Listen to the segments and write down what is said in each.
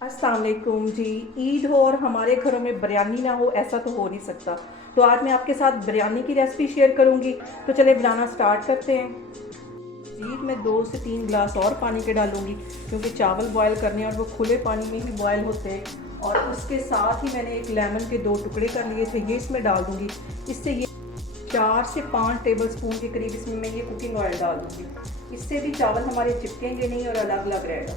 अस्सलाम वालेकुम जी। ईद हो और हमारे घरों में बिरयानी ना हो, ऐसा तो हो नहीं सकता। तो आज मैं आपके साथ बिरयानी की रेसिपी शेयर करूंगी। तो चले बनाना स्टार्ट करते हैं। मज़ीद मैं 2 से 3 गिलास और पानी के डालूंगी, क्योंकि चावल बॉयल करने और वो खुले पानी में ही बॉयल होते हैं। और उसके साथ ही मैंने एक लेमन के 2 टुकड़े कर लिए थे, ये इसमें डाल दूंगी। इससे ये 4 से 5 टेबल स्पून के करीब इसमें मैं ये कुकिंग ऑयल डाल दूँगी। इससे भी चावल हमारे चिपकेंगे नहीं और अलग अलग रहेगा।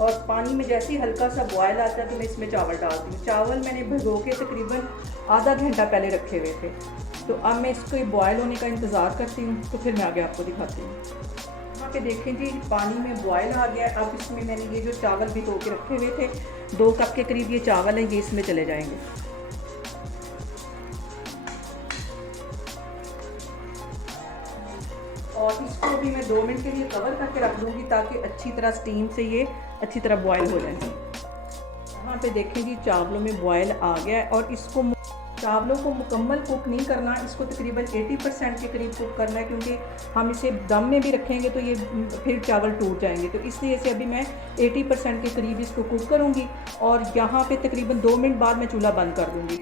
और पानी में जैसे ही हल्का सा बॉयल आता है तो मैं इसमें चावल डालती हूँ। चावल मैंने भिगो के तकरीबन आधा घंटा पहले रखे हुए थे। तो अब मैं इसको बॉयल होने का इंतज़ार करती हूँ, तो फिर मैं आगे आपको दिखाती हूँ। यहाँ पे देखें जी, पानी में बॉयल आ गया है। अब इसमें मैंने ये जो चावल भिगो के रखे हुए थे, 2 कप के करीब ये चावल हैं, ये इसमें चले जाएंगे। और इसको भी मैं 2 मिनट के लिए कवर करके रख दूँगी, ताकि अच्छी तरह स्टीम से ये अच्छी तरह बॉयल हो जाए। यहाँ पे देखें जी, चावलों में बॉयल आ गया है। और इसको चावलों को मुकम्मल कुक नहीं करना, इसको तकरीबन 80% के करीब कुक करना है, क्योंकि हम इसे दम में भी रखेंगे तो ये फिर चावल टूट जाएंगे। तो इसलिए से अभी मैं 80% के करीब इसको कुक करूँगी। और यहाँ पे तकरीबन 2 मिनट बाद मैं चूल्हा बंद कर दूँगी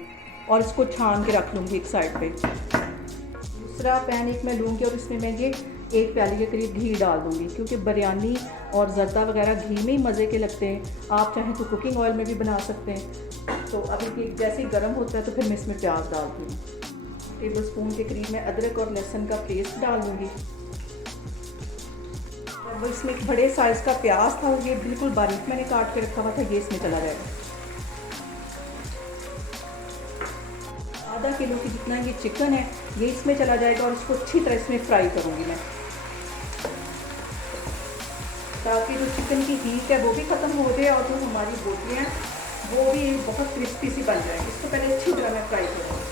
और इसको छान के रख लूँगी एक साइड पे। दूसरा पैन एक मैं लूँगी और इसमें मैं ये 1 प्याली के करीब घी डाल दूँगी, क्योंकि बिरयानी और ज़रदा वगैरह घी में ही मज़े के लगते हैं। आप चाहें तो कुकिंग ऑयल में भी बना सकते हैं। तो अभी जैसे ही गर्म होता है तो फिर मैं इसमें प्याज डालती हूँ। टेबल स्पून के करीब मैं अदरक और लहसुन का पेस्ट डाल दूँगी। अब इसमें एक बड़े साइज़ का प्याज था, ये बिल्कुल बारीक मैंने काट के रखा हुआ था, ये इसमें चला जाएगा। आधा किलो की जितना ये चिकन है ये इसमें चला जाएगा और इसको अच्छी तरह इसमें फ्राई करूँगी मैं, ताकि जो चिकन की हीट है वो भी ख़त्म हो जाए और जो हमारी बोटियाँ वो भी बहुत क्रिस्पी सी बन जाएंगी। इसको पहले अच्छी तरह मैं फ्राई करूँगी।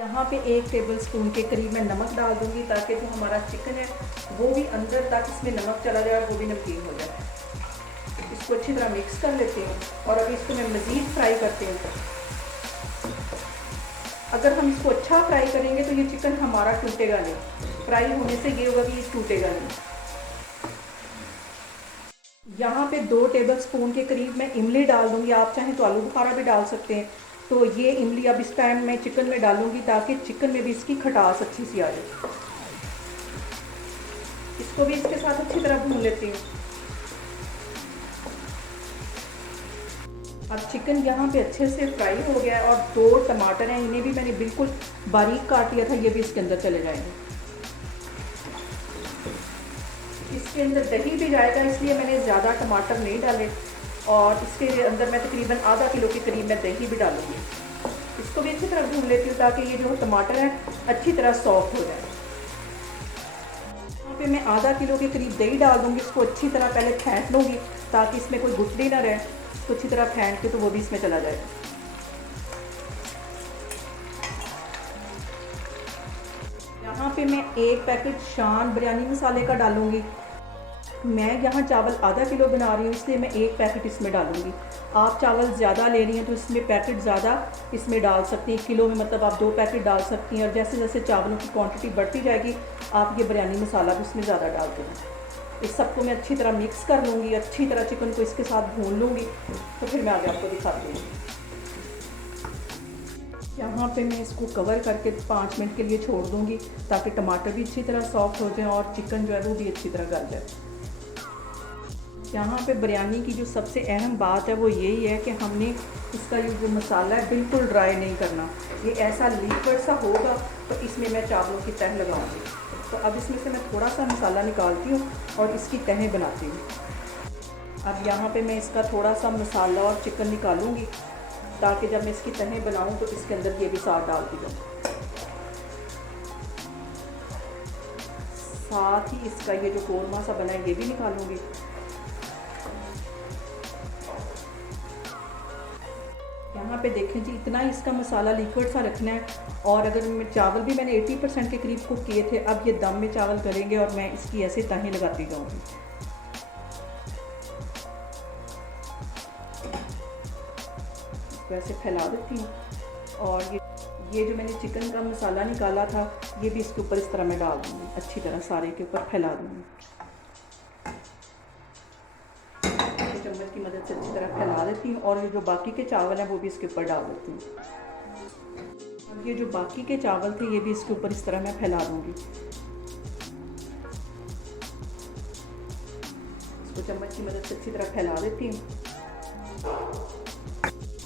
यहाँ पे 1 टेबल स्पून के करीब मैं नमक डाल दूँगी, ताकि जो हमारा चिकन है वो भी अंदर तक इसमें नमक चला जाए और वो भी नमकीन हो जाए। इसको अच्छी तरह मिक्स कर लेती हूँ और अभी इसको मैं मज़ीद फ्राई करती हूँ। अगर हम इसको अच्छा फ्राई करेंगे तो ये चिकन हमारा टूटेगा नहीं, फ्राई होने से ये होगा कि ये टूटेगा नहीं। यहाँ पे 2 टेबल स्पून के करीब मैं इमली डाल दूँगी, आप चाहें तो आलू बुखारा भी डाल सकते हैं। तो ये इमली अब इस टाइम मैं चिकन में डालूँगी, ताकि चिकन में भी इसकी खटास अच्छी सी आ जाए। इसको भी इसके साथ अच्छी तरह भून लेती हूँ। अब चिकन यहाँ पे अच्छे से फ्राई हो गया है और 2 टमाटर हैं, इन्हें भी मैंने बिल्कुल बारीक काट लिया था, ये भी इसके अंदर चले जाएंगे। इसके अंदर दही भी जाएगा, इसलिए मैंने ज़्यादा टमाटर नहीं डाले। और इसके अंदर मैं तकरीबन आधा किलो के करीब मैं दही भी डालूँगी। इसको भी अच्छी तरह भून लेती हूँ, ताकि ये जो टमाटर है अच्छी तरह सॉफ्ट हो जाए। यहाँ पे मैं आधा किलो के करीब दही डाल दूँगी। इसको अच्छी तरह पहले फेंट लूँगी, ताकि इसमें कोई गुठली ना रहे। इसको अच्छी तरह फेंट के तो वो भी इसमें चला जाएगा। यहाँ पे मैं 1 पैकेट शान बिरयानी मसाले का डालूँगी। मैं यहाँ चावल आधा किलो बना रही हूँ, इसलिए मैं 1 पैकेट इसमें डालूँगी। आप चावल ज़्यादा ले रही हैं तो इसमें पैकेट ज़्यादा इसमें डाल सकती हैं। किलो में मतलब आप 2 पैकेट डाल सकती हैं। और जैसे जैसे चावलों की क्वांटिटी बढ़ती जाएगी, आप ये बिरयानी मसाला भी इसमें ज़्यादा डालते हैं। इस सबको मैं अच्छी तरह मिक्स कर लूँगी, अच्छी तरह चिकन को इसके साथ भून लूँगी, तो फिर मैं आगे आपको दिखाती हूँ। यहाँ पे मैं इसको कवर करके 5 मिनट के लिए छोड़ दूँगी, ताकि टमाटर भी अच्छी तरह सॉफ्ट हो जाए और चिकन जो है वो भी अच्छी तरह गल जाए। यहाँ पे बिरयानी की जो सबसे अहम बात है वो यही है कि हमने इसका ये जो मसाला है बिल्कुल ड्राई नहीं करना। ये ऐसा लिक्विड सा होगा तो इसमें मैं चावलों की तह लगाऊंगी। तो अब इसमें से मैं थोड़ा सा मसाला निकालती हूँ और इसकी तहें बनाती हूँ। अब यहाँ पे मैं इसका थोड़ा सा मसाला और चिकन निकालूंगी, ताकि जब मैं इसकी तहें बनाऊँ तो इसके अंदर ये भी साथ डालती जाऊँ। साथ ही इसका ये जो कोरमा सा बना है ये भी निकालूंगी। यहाँ पे देखें जी, इतना ही इसका मसाला लिक्विड सा रखना है। और अगर मैं चावल भी मैंने 80% के करीब कुक किए थे, अब ये दम में चावल करेंगे और मैं इसकी ऐसे तहें लगाती जाऊँगी। वैसे फैला देती हूँ। और ये जो मैंने चिकन का मसाला निकाला था ये भी इसके ऊपर इस तरह मैं डाल दूँगी, अच्छी तरह सारे के ऊपर फैला दूँगी। चम्मच की मदद से अच्छी तरह फैला देती हूँ और ये जो बाकी के चावल हैं वो भी इसके ऊपर डाल देती हूँ। अब ये जो बाकी के चावल थे ये भी इसके ऊपर इस तरह मैं फैला दूँगी। इसको चम्मच की मदद से अच्छी तरह फैला देती हूँ।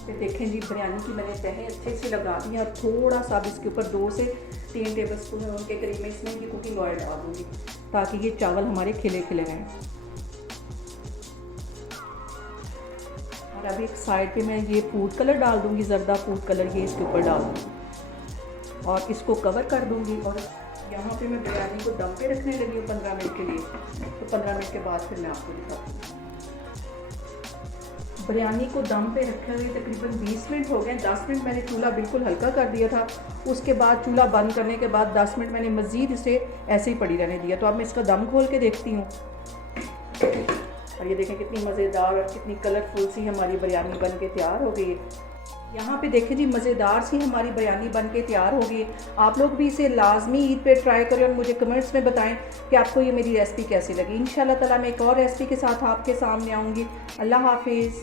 फिर देखें जी बिरयानी की मैंने तहें अच्छे से लगा दी हैं और थोड़ा सा अब इसके ऊपर 2 से 3 टेबलस्पून के करीब में इसमें ये कुकिंग ऑयल डाल दूँगी ताकि ये चावल हमारे खिले खिले रहें। और अभी एक साइड पे मैं ये फूड कलर डाल दूँगी, ज़र्दा फूड कलर ये इसके ऊपर डाल दूँगी और इसको कवर कर दूँगी। और यहाँ पे मैं बिरयानी को दम पे रखने लगी हूँ 15 मिनट के लिए। तो 15 मिनट के बाद फिर मैं आपको दिखाती हूँ। बिरयानी को दम पे रखे हुए तकरीबन 20 मिनट हो गए। 10 मिनट मैंने चूल्हा बिल्कुल हल्का कर दिया था, उसके बाद चूल्हा बंद करने के बाद 10 मिनट मैंने मज़ीद इसे ऐसे ही पड़ी रहने दिया। तो अब मैं इसका दम खोल के देखती हूँ और ये देखें कितनी मज़ेदार और कितनी कलरफुल सी हमारी बिरयानी बन के तैयार हो गई है। यहाँ पे देखें जी मज़ेदार सी हमारी बिरयानी बन के तैयार हो गई है। आप लोग भी इसे लाजमी ईद पे ट्राई करें और मुझे कमेंट्स में बताएं कि आपको ये मेरी रेसिपी कैसी लगी। इंशाल्लाह ताला मैं एक और रेसिपी के साथ आपके सामने आऊँगी। अल्लाह हाफिज़।